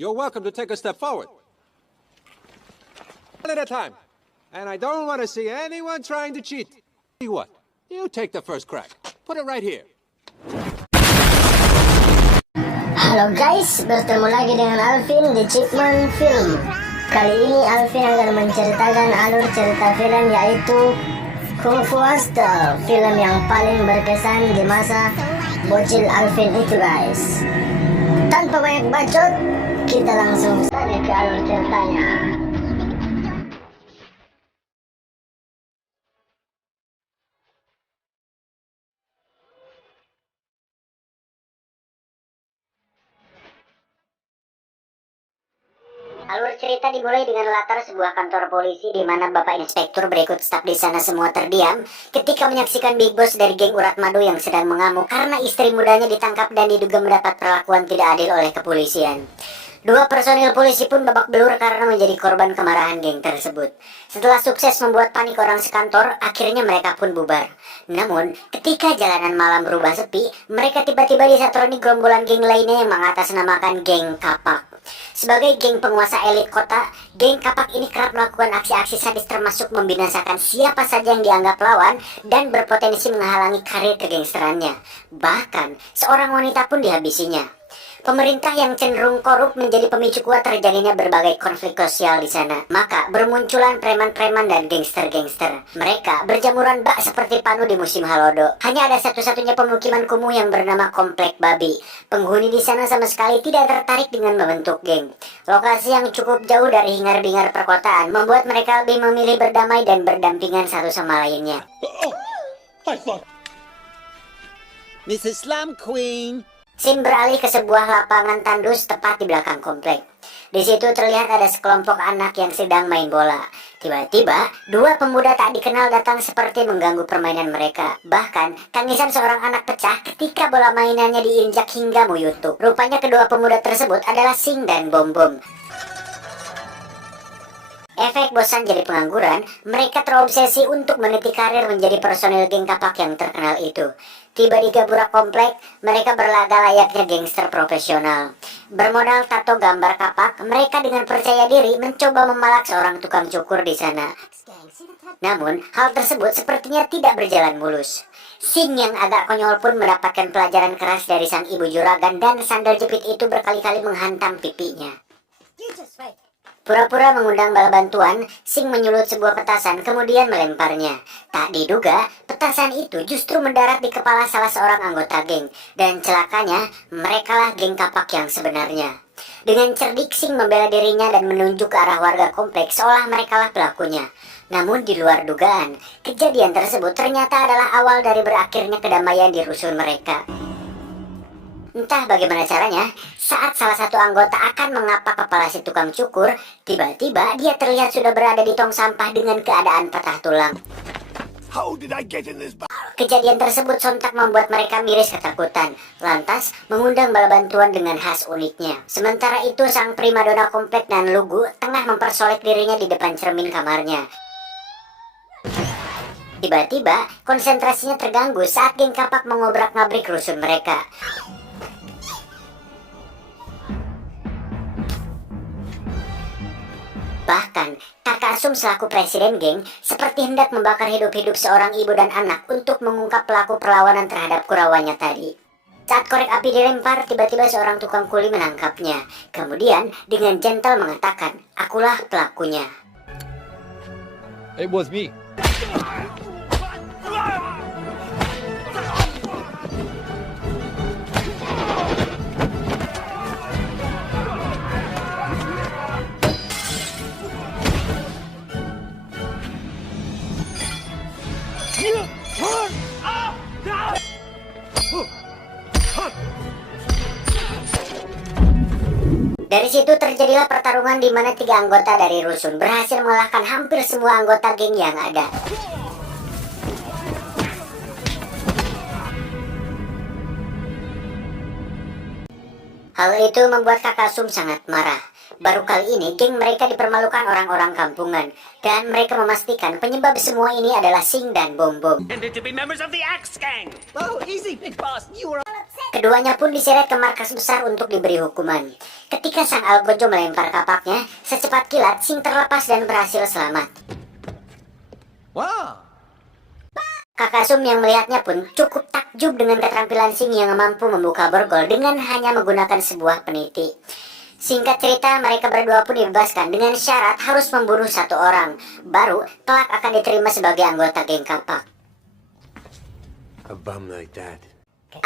you're welcome to take a step forward. One at a time. And I don't want to see anyone trying to cheat. Tell you what, you take the first crack. Put it right here. Halo guys, bertemu lagi dengan Alvin di Chipman Film. Kali ini Alvin akan menceritakan alur cerita film yaitu Kung Fu Hustle, film yang paling berkesan di masa bocil Alvin itu guys. Tanpa banyak bacot, kita langsung saja ke alur ceritanya. Alur cerita dimulai dengan latar sebuah kantor polisi di mana Bapak Inspektur berikut staf di sana semua terdiam ketika menyaksikan Big Boss dari geng urat madu yang sedang mengamuk karena istri mudanya ditangkap dan diduga mendapat perlakuan tidak adil oleh kepolisian. Dua personil polisi pun babak belur karena menjadi korban kemarahan geng tersebut. Setelah sukses membuat panik orang sekantor, akhirnya mereka pun bubar. Namun, ketika jalanan malam berubah sepi, mereka tiba-tiba disatroni gerombolan geng lainnya yang mengatasnamakan geng Kapak. Sebagai geng penguasa elit kota, geng Kapak ini kerap melakukan aksi-aksi sadis termasuk membinasakan siapa saja yang dianggap lawan dan berpotensi menghalangi karir kegangsterannya. Bahkan, seorang wanita pun dihabisinya. Pemerintah yang cenderung korup menjadi pemicu kuat terjadinya berbagai konflik sosial di sana. Maka bermunculan preman-preman dan gangster-gangster. Mereka berjamuran bak seperti panu di musim halodo. Hanya ada satu-satunya pemukiman kumuh yang bernama Komplek Babi. Penghuni di sana sama sekali tidak tertarik dengan membentuk geng. Lokasi yang cukup jauh dari hingar-bingar perkotaan membuat mereka lebih memilih berdamai dan berdampingan satu sama lainnya. Mrs. Slum Queen. Scene beralih ke sebuah lapangan tandus tepat di belakang komplek. Di situ terlihat ada sekelompok anak yang sedang main bola. Tiba-tiba, dua pemuda tak dikenal datang seperti mengganggu permainan mereka. Bahkan, tangisan seorang anak pecah ketika bola mainannya diinjak hingga muyutuk. Rupanya kedua pemuda tersebut adalah Sing dan Bom Bom. Efek bosan jadi pengangguran, mereka terobsesi untuk meniti karir menjadi personil geng Kapak yang terkenal itu. Tiba di Gapura komplek, mereka berlaga layaknya gangster profesional. Bermodal tato gambar Kapak, mereka dengan percaya diri mencoba memalak seorang tukang cukur di sana. Namun, hal tersebut sepertinya tidak berjalan mulus. Sing yang agak konyol pun mendapatkan pelajaran keras dari sang ibu juragan dan sandal jepit itu berkali-kali menghantam pipinya. Pura-pura mengundang bala bantuan, Sing menyulut sebuah petasan kemudian melemparnya. Tak diduga, petasan itu justru mendarat di kepala salah seorang anggota geng. Dan celakanya, merekalah geng Kapak yang sebenarnya. Dengan cerdik, Sing membela dirinya dan menunjuk ke arah warga kompleks seolah merekalah pelakunya. Namun di luar dugaan, kejadian tersebut ternyata adalah awal dari berakhirnya kedamaian di rusun mereka. Entah bagaimana caranya, saat salah satu anggota akan mengapak kepala si tukang cukur, tiba-tiba dia terlihat sudah berada di tong sampah dengan keadaan patah tulang. Kejadian tersebut sontak membuat mereka miris ketakutan, lantas mengundang bala bantuan dengan khas uniknya. Sementara itu sang primadona komplek dan lugu tengah mempersolek dirinya di depan cermin kamarnya. Tiba-tiba konsentrasinya terganggu saat geng Kapak mengobrak-ngabrik rusun mereka. Bahkan, Kakak Sum selaku presiden geng seperti hendak membakar hidup-hidup seorang ibu dan anak untuk mengungkap pelaku perlawanan terhadap kurawannya tadi. Saat korek api dilempar, tiba-tiba seorang tukang kuli menangkapnya. Kemudian, dengan gentle mengatakan, "Akulah pelakunya." It was me. Dari situ terjadilah pertarungan di mana tiga anggota dari rusun berhasil mengalahkan hampir semua anggota geng yang ada. Hal itu membuat Kakak Sum sangat marah. Baru kali ini geng mereka dipermalukan orang-orang kampungan, dan mereka memastikan penyebab semua ini adalah Sing dan Bom Bom. To be members of the Axe Gang. Oh, easy, big boss. You were... Keduanya pun diseret ke markas besar untuk diberi hukuman. Ketika sang Algojo melempar kapaknya, secepat kilat Sing terlepas dan berhasil selamat. Wow. Kakak Sum yang melihatnya pun cukup takjub dengan keterampilan Sing yang mampu membuka borgol dengan hanya menggunakan sebuah peniti. Singkat cerita, mereka berdua pun dibebaskan dengan syarat harus membunuh satu orang. Baru, kelak akan diterima sebagai anggota geng kapak. A bum like that.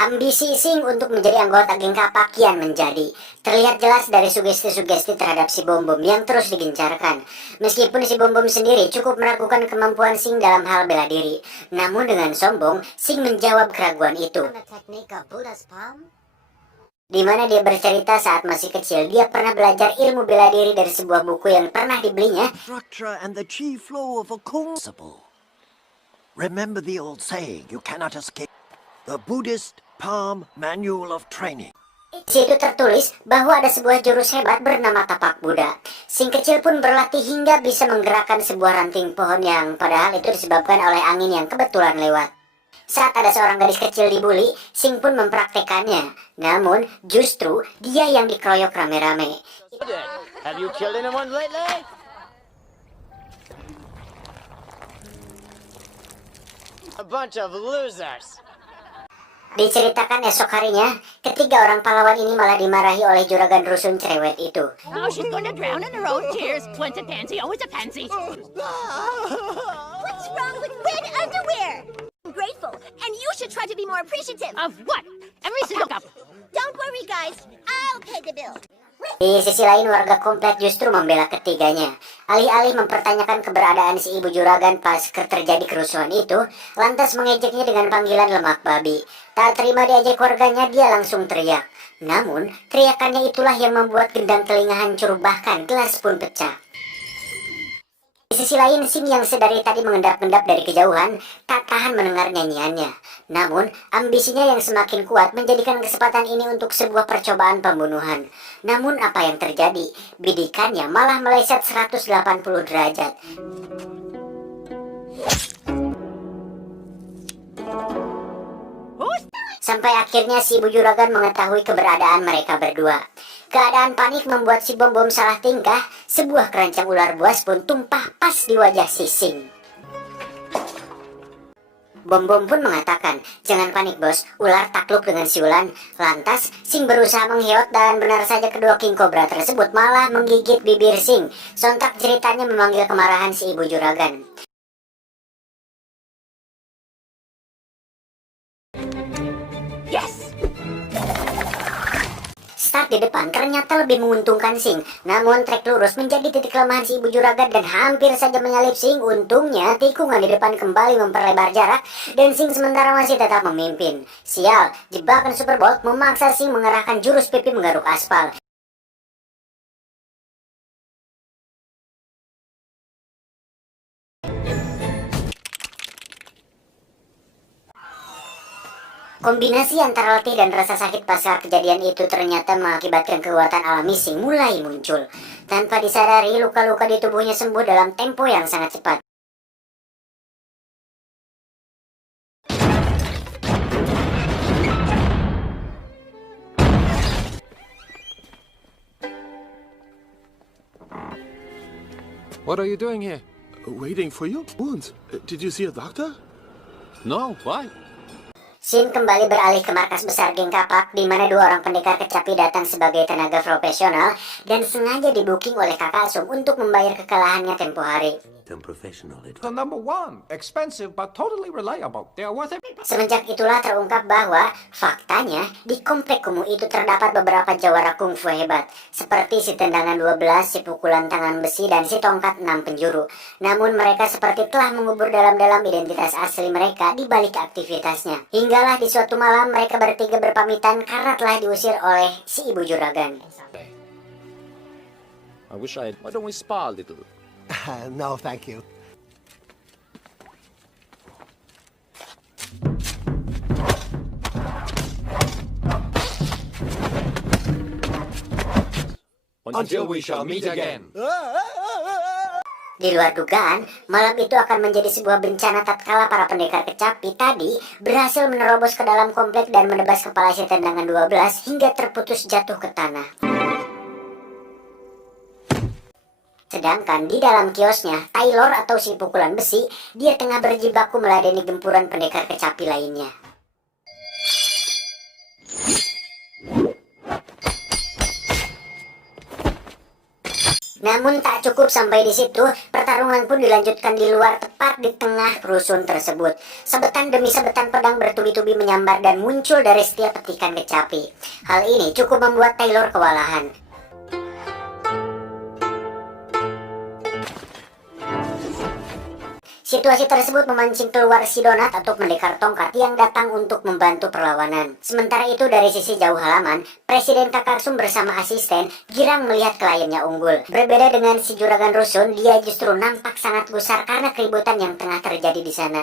Ambisi Sing untuk menjadi anggota geng kapak kian menjadi. Terlihat jelas dari sugesti-sugesti terhadap si Bom Bom yang terus digencarkan. Meskipun si Bom Bom sendiri cukup meragukan kemampuan Sing dalam hal bela diri. Namun dengan sombong, Sing menjawab keraguan itu. Di mana dia bercerita saat masih kecil, dia pernah belajar ilmu bela diri dari sebuah buku yang pernah dibelinya. Structure and the chi flow of a concept. Remember the old saying, you cannot escape. The Buddhist Palm Manual of Training. Di situ tertulis bahwa ada sebuah jurus hebat bernama tapak Buddha. Sing kecil pun berlatih hingga bisa menggerakkan sebuah ranting pohon yang padahal itu disebabkan oleh angin yang kebetulan lewat. Saat ada seorang gadis kecil dibully, Sing pun mempraktekannya. Namun, justru dia yang dikeroyok rame-rame. Have you killed anyone lately? A bunch of losers. Diceritakan esok harinya, ketiga orang pahlawan ini malah dimarahi oleh juragan rusun cerewet itu. Oh, she's gonna drown in her own tears. Once a pansy, always a pansy. What's wrong with red underwear? I'm grateful, and you should try to be more appreciative. Of what? Every single cup. Don't worry, guys. I'll pay the bill. Di sisi lain, warga komplek justru membela ketiganya. Alih-alih mempertanyakan keberadaan si ibu juragan pas terjadi kerusuhan itu, lantas mengejeknya dengan panggilan lemak babi. Tak terima diajak warganya, dia langsung teriak. Namun, teriakannya itulah yang membuat gendang telinga hancur, bahkan gelas pun pecah. Di sisi lain, Sing yang sedari tadi mengendap-endap dari kejauhan, tak tahan mendengar nyanyiannya. Namun, ambisinya yang semakin kuat menjadikan kesempatan ini untuk sebuah percobaan pembunuhan. Namun, apa yang terjadi? Bidikannya malah meleset 180 derajat. Sampai akhirnya si ibu juragan mengetahui keberadaan mereka berdua. Keadaan panik membuat si Bom Bom salah tingkah. Sebuah keranjang ular buas pun tumpah pas di wajah si Sing. Bom Bom pun mengatakan, jangan panik bos, ular takluk dengan siulan. Lantas, Sing berusaha menghiot dan benar saja kedua king cobra tersebut malah menggigit bibir Sing. Sontak ceritanya memanggil kemarahan si ibu juragan. Yes! Start di depan ternyata lebih menguntungkan Sing. Namun trek lurus menjadi titik kelemahan si ibu juragan dan hampir saja menyalip Sing. Untungnya tikungan di depan kembali memperlebar jarak dan Sing sementara masih tetap memimpin. Sial, jebakan Super Bolt memaksa Sing mengerahkan jurus pipi menggaruk aspal. Kombinasi antara letih dan rasa sakit pasca kejadian itu ternyata mengakibatkan kekuatan alami Sing mulai muncul. Tanpa disadari, luka-luka di tubuhnya sembuh dalam tempo yang sangat cepat. What are you doing here? Waiting for your wounds. Did you see a doctor? No, why? Shin kembali beralih ke markas besar geng kapak, di mana dua orang pendekar kecapi datang sebagai tenaga profesional dan sengaja di-booking oleh Kakak Sum untuk membayar kekalahannya tempo hari. The number one, expensive but totally reliable. They are worth it. Semenjak itulah terungkap bahwa faktanya di komplek kumuh itu terdapat beberapa jawara kungfu hebat, seperti si tendangan 12, si pukulan tangan besi, dan si tongkat 6 penjuru. Namun mereka seperti telah mengubur dalam-dalam identitas asli mereka di balik aktivitasnya. Hinggalah di suatu malam mereka bertiga berpamitan karena telah diusir oleh si ibu juragan. Why don't we spar a little? No, thank you. until we shall meet again. Di luar dugaan, malam itu akan menjadi sebuah bencana tatkala para pendekar kecapi tadi berhasil menerobos ke dalam komplek dan menebas kepala si tendangan 12 hingga terputus jatuh ke tanah. Sedangkan di dalam kiosnya, Taylor atau si pukulan besi, dia tengah berjibaku meladeni gempuran pendekar kecapi lainnya. Namun tak cukup sampai di situ, pertarungan pun dilanjutkan di luar tepat di tengah rusun tersebut. Sebetan demi sebetan pedang bertubi-tubi menyambar dan muncul dari setiap petikan kecapi. Hal ini cukup membuat Taylor kewalahan. Situasi tersebut memancing keluar si Donat atau pendekar tongkat yang datang untuk membantu perlawanan. Sementara itu dari sisi jauh halaman, Presiden Kakarsum bersama asisten girang melihat kliennya unggul. Berbeda dengan si juragan rusun, dia justru nampak sangat gusar karena keributan yang tengah terjadi di sana.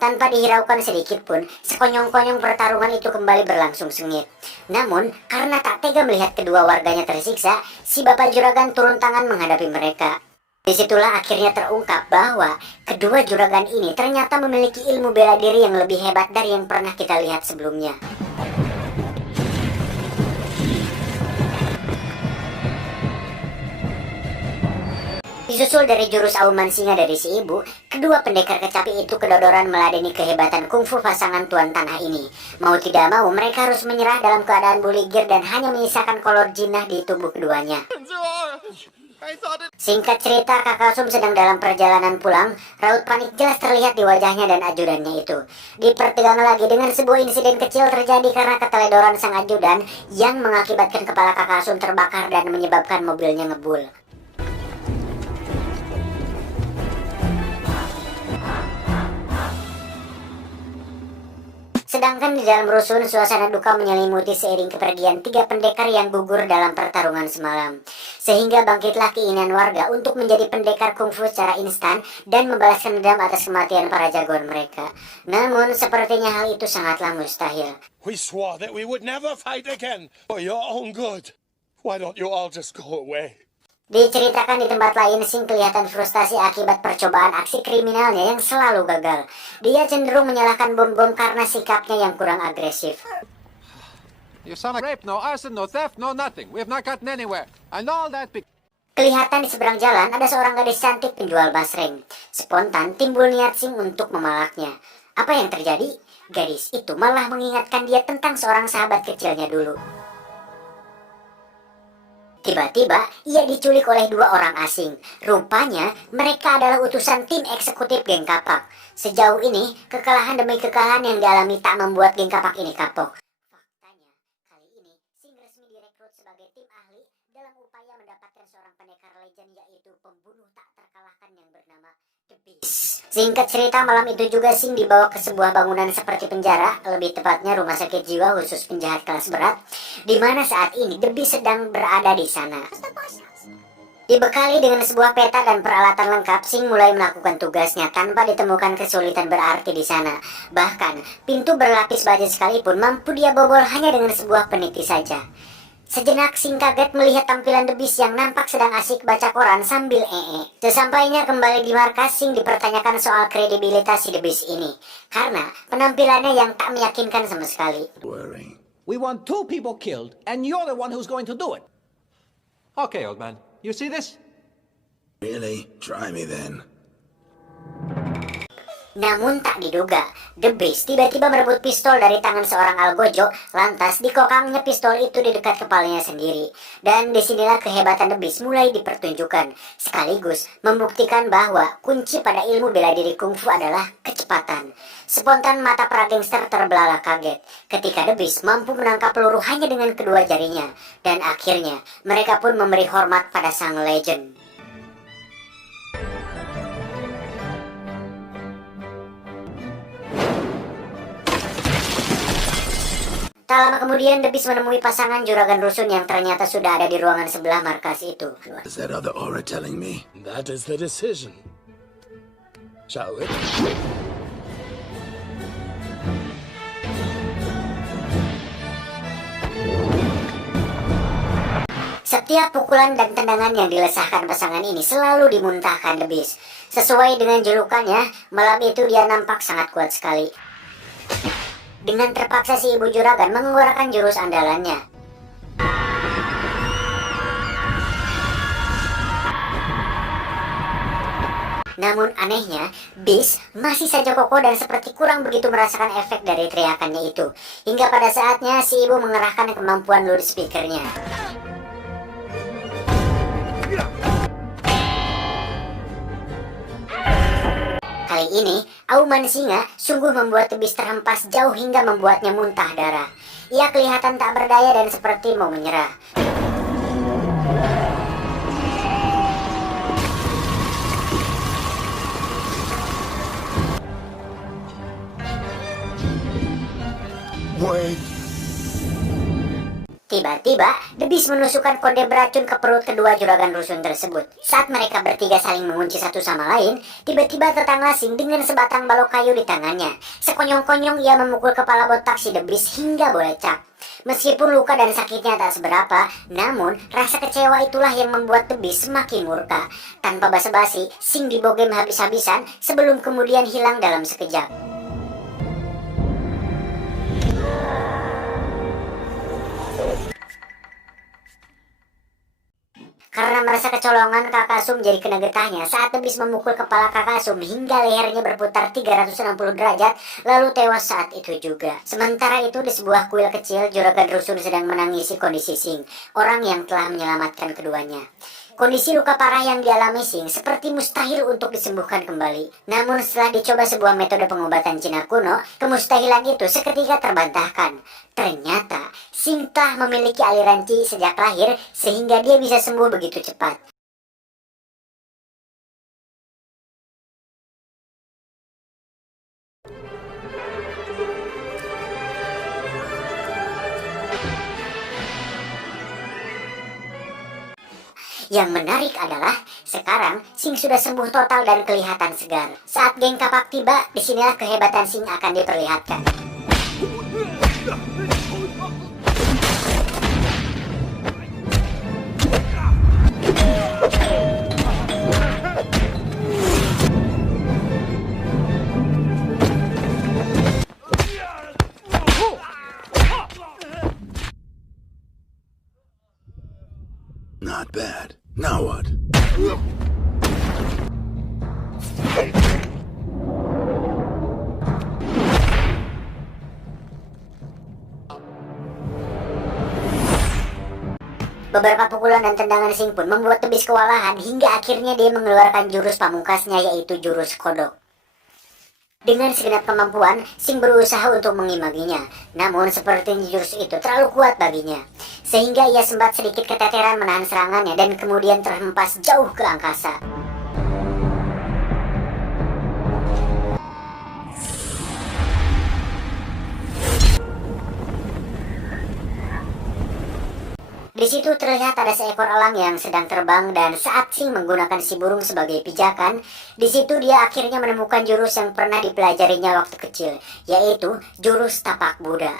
Tanpa dihiraukan sedikit pun, sekonyong-konyong pertarungan itu kembali berlangsung sengit. Namun, karena tak tega melihat kedua warganya tersiksa, si bapak juragan turun tangan menghadapi mereka. Disitulah akhirnya terungkap bahwa kedua juragan ini ternyata memiliki ilmu bela diri yang lebih hebat dari yang pernah kita lihat sebelumnya. Disusul dari jurus auman singa dari si ibu, kedua pendekar kecapi itu kedodoran meladeni kehebatan kungfu pasangan tuan tanah ini. Mau tidak mau, mereka harus menyerah dalam keadaan buligir dan hanya menyisakan kolor jinah di tubuh keduanya. Singkat cerita, Kakarsum sedang dalam perjalanan pulang. Raut panik jelas terlihat di wajahnya dan ajudannya itu. Dipertegang lagi dengan sebuah insiden kecil terjadi karena keteledoran sang ajudan yang mengakibatkan kepala Kakarsum terbakar dan menyebabkan mobilnya ngebul. Sedangkan di dalam rusun, suasana duka menyelimuti seiring kepergian 3 pendekar yang gugur dalam pertarungan semalam. Sehingga bangkitlah keinginan warga untuk menjadi pendekar kungfu secara instan dan membalaskan dendam atas kematian para jagoan mereka. Namun, sepertinya hal itu sangatlah mustahil. We swore that we would never fight again for your own good. Why don't you all just go away? Diceritakan di tempat lain, Sing kelihatan frustasi akibat percobaan aksi kriminalnya yang selalu gagal. Dia cenderung menyalahkan bom-bom karena sikapnya yang kurang agresif. You sound like rape, no arson, no theft, no nothing. We have not gotten anywhere. And all that Kelihatan di seberang jalan ada seorang gadis cantik penjual basreng. Spontan timbul niat Sing untuk memalaknya. Apa yang terjadi? Gadis itu malah mengingatkan dia tentang seorang sahabat kecilnya dulu. Tiba-tiba, ia diculik oleh 2 orang asing. Rupanya, mereka adalah utusan tim eksekutif geng kapak. Sejauh ini, kekalahan demi kekalahan yang dialami tak membuat geng kapak ini kapok. Faktanya, kali ini, Sing resmi direkrut sebagai tim ahli dalam upaya mendapatkan seorang pendekar legend, yaitu pembunuh tak terkalahkan yang bernama The Beast. Singkat cerita, malam itu juga Sing dibawa ke sebuah bangunan seperti penjara, lebih tepatnya rumah sakit jiwa khusus penjahat kelas berat, di mana saat ini The Beast sedang berada di sana. Dibekali dengan sebuah peta dan peralatan lengkap, Sing mulai melakukan tugasnya tanpa ditemukan kesulitan berarti di sana. Bahkan, pintu berlapis baja sekalipun mampu dia bobol hanya dengan sebuah peniti saja. Sejenak Sing kaget melihat tampilan The Beast yang nampak sedang asik baca koran sambil Sesampainya kembali di markas, Sing dipertanyakan soal kredibilitas si The Beast ini, karena penampilannya yang tak meyakinkan sama sekali. We want 2 people killed, and you're the one who's going to do it. Okay, old man. You see this? Really? Try me then. Namun tak diduga, The Beast tiba-tiba merebut pistol dari tangan seorang algojo, lantas dikokangnya pistol itu di dekat kepalanya sendiri. Dan disinilah kehebatan The Beast mulai dipertunjukkan, sekaligus membuktikan bahwa kunci pada ilmu bela diri kungfu adalah kecepatan. Spontan mata para gangster terbelalak kaget ketika The Beast mampu menangkap peluru hanya dengan kedua jarinya. Dan akhirnya, mereka pun memberi hormat pada sang legend. Tak lama kemudian, The Beast menemui pasangan juragan rusun yang ternyata sudah ada di ruangan sebelah markas itu. Is that other aura telling me? That is the decision. Shall we? Setiap pukulan dan tendangan yang dilesahkan pasangan ini selalu dimuntahkan The Beast. Sesuai dengan julukannya, malam itu dia nampak sangat kuat sekali. Dengan terpaksa si ibu juragan mengeluarkan jurus andalannya. Namun anehnya, Beast masih saja kokoh dan seperti kurang begitu merasakan efek dari teriakannya itu. Hingga pada saatnya si ibu mengerahkan kemampuan loudspeakernya. Kali ini, auman singa sungguh membuat The Beast terhempas jauh hingga membuatnya muntah darah. Ia kelihatan tak berdaya dan seperti mau menyerah. Wait. Tiba-tiba, The Beast menusukkan kode beracun ke perut kedua juragan rusun tersebut. Saat mereka bertiga saling mengunci satu sama lain, tiba-tiba tetang lasing dengan sebatang balok kayu di tangannya. Sekonyong-konyong ia memukul kepala botak si The Beast hingga bolecak. Meskipun luka dan sakitnya tak seberapa, namun rasa kecewa itulah yang membuat The Beast semakin murka. Tanpa basa-basi, Sing dibogem habis-habisan sebelum kemudian hilang dalam sekejap. Karena merasa kecolongan, Kakasum jadi kena getahnya saat The Beast memukul kepala Kakasum hingga lehernya berputar 360 derajat lalu tewas saat itu juga. Sementara itu di sebuah kuil kecil, juragan rusun sedang menangisi kondisi Sing, orang yang telah menyelamatkan keduanya. Kondisi luka parah yang dialami Sing seperti mustahil untuk disembuhkan kembali. Namun setelah dicoba sebuah metode pengobatan Cina kuno, kemustahilan itu seketika terbantahkan. Ternyata Sing telah memiliki aliran Qi sejak lahir sehingga dia bisa sembuh begitu cepat. Yang menarik adalah, sekarang Sing sudah sembuh total dan kelihatan segar. Saat geng kapak tiba, disinilah kehebatan Sing akan diperlihatkan. Not bad. Now what? Beberapa pukulan dan tendangan Sing pun membuat The Beast kewalahan hingga akhirnya dia mengeluarkan jurus pamungkasnya yaitu jurus kodok. Dengan segenap kemampuan, Sing berusaha untuk mengimbanginya. Namun sepertinya jurus itu terlalu kuat baginya. Sehingga ia sempat sedikit keteteran menahan serangannya dan kemudian terhempas jauh ke angkasa. Di situ terlihat ada seekor elang yang sedang terbang dan saat Sing menggunakan si burung sebagai pijakan, di situ dia akhirnya menemukan jurus yang pernah dipelajarinya waktu kecil, yaitu jurus tapak Buddha.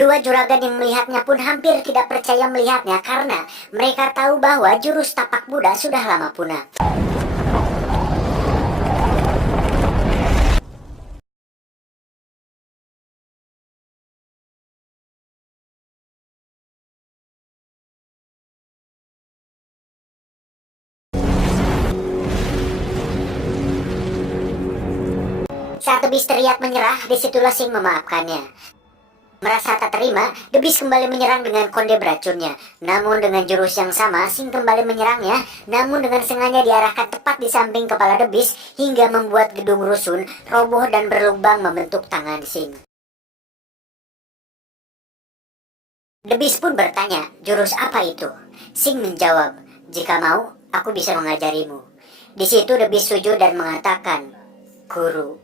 Dua juragan yang melihatnya pun hampir tidak percaya melihatnya karena mereka tahu bahwa jurus tapak Buddha sudah lama punah. Saat The Beast teriak menyerah, disitulah Sing memaafkannya. Merasa tak terima, The Beast kembali menyerang dengan konde beracunnya. Namun dengan jurus yang sama, Sing kembali menyerangnya, namun dengan sengaja diarahkan tepat di samping kepala The Beast hingga membuat gedung rusun roboh dan berlubang membentuk tangan Sing. The Beast pun bertanya, jurus apa itu? Sing menjawab, jika mau, aku bisa mengajarimu. Di situ The Beast sujud dan mengatakan, Guru.